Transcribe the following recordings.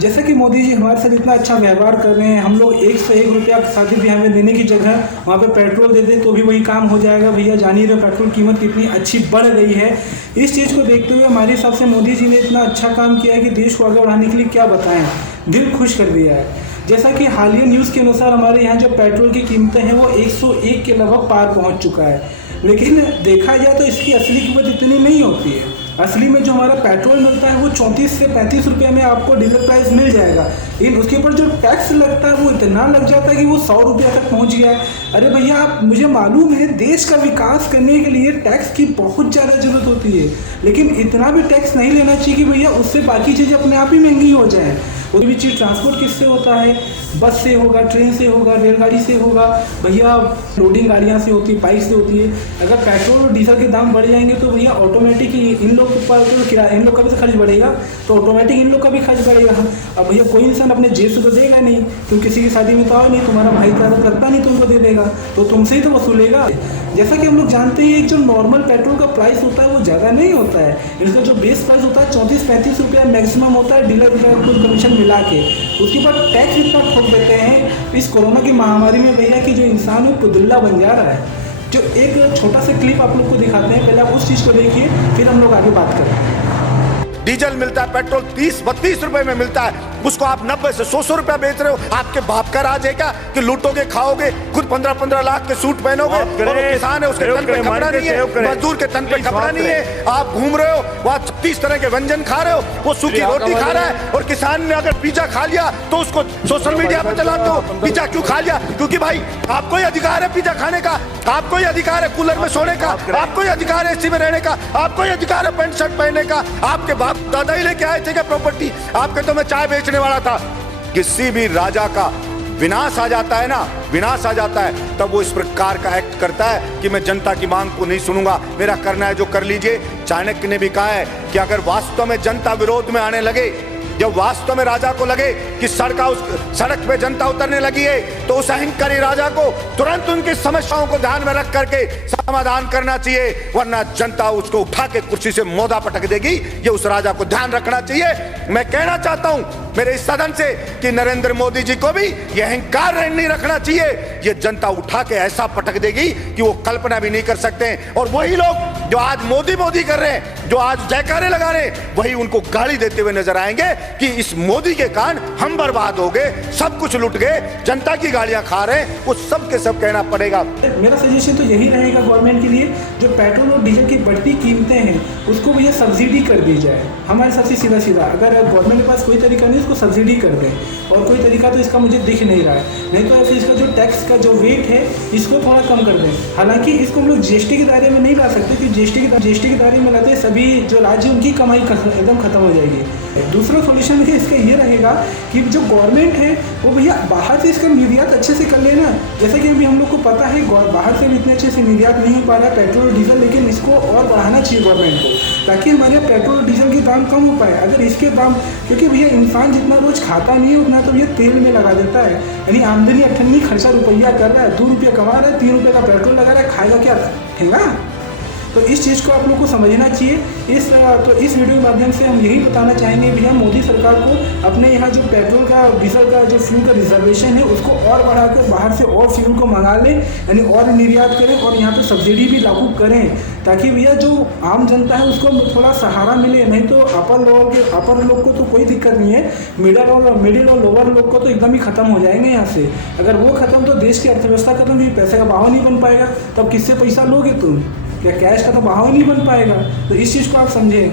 जैसा कि मोदी जी हमारे साथ इतना अच्छा व्यवहार कर रहे हैं, हम लोग 101 रुपया शादी ब्याह में देने की जगह वहाँ पे पेट्रोल दे दें तो भी वही काम हो जाएगा। भैया जान ही रहे पेट्रोल कीमत कितनी अच्छी बढ़ गई है। इस चीज़ को देखते हुए हमारे हिसाब से मोदी जी ने इतना अच्छा काम किया है कि देश को आगे बढ़ाने के लिए क्या बताएं, दिल खुश कर दिया है। जैसा कि हालिया न्यूज़ के अनुसार हमारे यहाँ जो पेट्रोल की कीमतें हैं वो 101 के लगभग पार पहुँच चुका है। लेकिन देखा जाए तो इसकी असली कीमत इतनी नहीं होती है। असली में जो हमारा पेट्रोल मिलता है वो 34 से 35 रुपये में आपको डीलर प्राइस मिल जाएगा, लेकिन उसके ऊपर जो टैक्स लगता है वो इतना लग जाता है कि वो 100 रुपये तक पहुंच गया है। अरे भैया आप, मुझे मालूम है देश का विकास करने के लिए टैक्स की बहुत ज़्यादा ज़रूरत होती है, लेकिन इतना भी टैक्स नहीं लेना चाहिए कि भैया उससे बाकी चीज़ें अपने आप ही महंगी हो जाए। कोई भी चीज़ ट्रांसपोर्ट किससे होता है? बस से होगा, ट्रेन से होगा, रेलगाड़ी से होगा, भैया लोडिंग गाड़ियाँ से होती है, बाइक से होती है। अगर पेट्रोल और डीजल के दाम बढ़ जाएंगे तो भैया ऑटोमेटिक इन लोग पर तो किराया, इन लोग का भी तो खर्च बढ़ेगा, तो ऑटोमेटिक इन लोग का भी खर्च बढ़ेगा। अब भैया कोई इंसान अपने जेब से तो देगा नहीं, तुम किसी की शादी में तो आओ नहीं, तुम्हारा भाई का लगता नहीं तुमको दे देगा, तो तुमसे ही तो वसूलेगा। जैसा कि हम लोग जानते हैं एक जो नॉर्मल पेट्रोल का प्राइस होता है वो ज़्यादा नहीं होता है, इसका जो बेस प्राइस होता है 34-35 रुपया मैक्सिमम होता है डीलर कुछ कमीशन मिला के। उसके बाद टैक्स इतना ठोक देते हैं इस कोरोना की महामारी में भैया कि जो इंसान है पुदुल्ला बन जा रहा है। जो एक छोटा सा क्लिप आप लोग को दिखाते हैं, पहले आप उस चीज़ को देखिए फिर हम लोग आगे बात करें। डीजल मिलता है, पेट्रोल 30-32 रुपए में मिलता है, उसको आप 90 से 100 रुपया बेच रहे हो। आपके बाप का राज है क्या कि लूटोगे, खाओगे, खुद 15-15 लाख के सूट पहनोगे, और वो किसान है उसके तन पे कपड़ा नहीं है, मजदूर के तन पे कपड़ा नहीं है। आप घूम रहे हो वहाँ 36 तरह के व्यंजन खा रहे हो, वो सूखी रोटी खा रहा है, और किसान ने अगर पिज्जा खा लिया तो उसको सोशल मीडिया पे चलाते हो, पिज्जा क्यों खा लिया? क्योंकि भाई आपको ही अधिकार है पिज्जा खाने का, आपको ही अधिकार है कूलर में सोने का, आपको ही अधिकार है एसी में रहने का, आपको ही अधिकार है पैंट शर्ट पहनने का। आपके बाप दादा ही लेके आए थे क्या प्रॉपर्टी? आपके तो मैं चाय बेचने वाला था। किसी भी राजा का विनाश आ जाता है ना, विनाश आ जाता है, तब वो इस प्रकार का एक्ट करता है कि मैं जनता की मांग को नहीं सुनूंगा, मेरा करना है जो कर लीजिए। चाणक्य ने भी कहा है कि अगर वास्तव में जनता विरोध में आने लगे, जब वास्तव में राजा को लगे कि सड़क पे जनता उतरने लगी है, तो उस अहंकारी राजा को तुरंत उनकी समस्याओं को ध्यान में रख करके समाधान करना चाहिए, वरना जनता उसको उठा के कुर्सी से मोदा पटक देगी। ये उस राजा को ध्यान रखना चाहिए। मैं कहना चाहता हूं मेरे इस सदन से कि नरेंद्र मोदी जी को भी ये अहंकार नहीं रखना चाहिए। ये जनता उठा के ऐसा पटक देगी कि वो कल्पना भी नहीं कर सकते। और वही लोग जो आज मोदी मोदी कर रहे हैं, जो आज जयकारे लगा रहे हैं, वही उनको गाली देते हुए नजर आएंगे कि इस मोदी के कारण हम बर्बाद हो गए, सब कुछ लुट गए, जनता की गालियां खा रहे हैं। वो सब के सब कहना पड़ेगा। मेरा सजेशन तो यही रहेगा गवर्नमेंट के लिए, जो पेट्रोल और डीजल की बढ़ती कीमतें हैं उसको भैया सब्सिडी कर दी जाए। हमारे सबसे सीधा सीधा अगर गवर्नमेंट के पास कोई तरीका नहीं इसको सब्सिडी कर दें, और कोई तरीका तो इसका मुझे दिख नहीं रहा है। नहीं तो फिर इसका जो टैक्स का जो वेट है इसको थोड़ा कम कर दें। हालांकि इसको हम लोग जीएसटी के दायरे में नहीं ला सकते, क्योंकि जीएसटी के दायरे में लाते सभी जो राज्य उनकी कमाई एकदम खत्म हो जाएगी। दूसरा सोल्यूशन है इसका ये रहेगा कि जो गवर्नमेंट है वो भैया बाहर से इसका निर्यात अच्छे से कर लेना। जैसे कि अभी हम लोग को पता है बाहर से भी इतने अच्छे से निर्यात नहीं हो पा रहा है पेट्रोल और डीजल, लेकिन इसको और बढ़ाना चाहिए गवर्नमेंट को, ताकि हमारे पेट्रोल और डीजल के दाम कम हो पाए। अगर इसके दाम, क्योंकि भैया इंसान जितना रोज खाता नहीं है उतना तो भैया तेल में लगा देता है, यानी आमदनी 98 खर्चा रुपया कर रहा है, 2 रुपये कमा रहा है, 3 रुपये का पेट्रोल लगा रहा है, खाएगा क्या? ठेंगा। तो इस चीज़ को आप लोग को समझना चाहिए। इस वीडियो के माध्यम से हम यही बताना चाहेंगे भैया मोदी सरकार को अपने यहाँ जो पेट्रोल का डीजल का जो फ्यूल का रिजर्वेशन है उसको और बढ़ाकर बाहर से और फ्यूल को मंगा लें, यानी और निर्यात करें और यहाँ पे सब्सिडी भी लागू करें, ताकि भैया जो आम जनता है उसको थोड़ा सहारा मिले। नहीं तो अपर लोग को तो कोई दिक्कत नहीं है, मिडिल और लोअर लोग को तो एकदम ही खत्म हो जाएंगे यहाँ से। अगर वो खत्म तो देश की अर्थव्यवस्था खत्म हुई, पैसे का बहाव नहीं बन पाएगा, तब किससे पैसा लोगे तुम? क्या कैश का तो बहाव नहीं बन पाएगा। तो इस चीज़ को आप समझें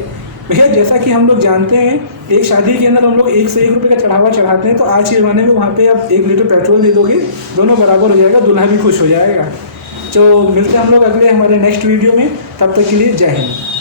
भैया। जैसा कि हम लोग जानते हैं एक शादी के अंदर हम लोग 101 रुपये का चढ़ावा चढ़ाते हैं, तो आज के ज़माने में वहाँ पे आप 1 लीटर पेट्रोल दे दोगे, दोनों बराबर हो जाएगा, दूल्हा भी खुश हो जाएगा। तो मिलते हैं हम लोग अगले हमारे नेक्स्ट वीडियो में, तब तक के लिए जय हिंद।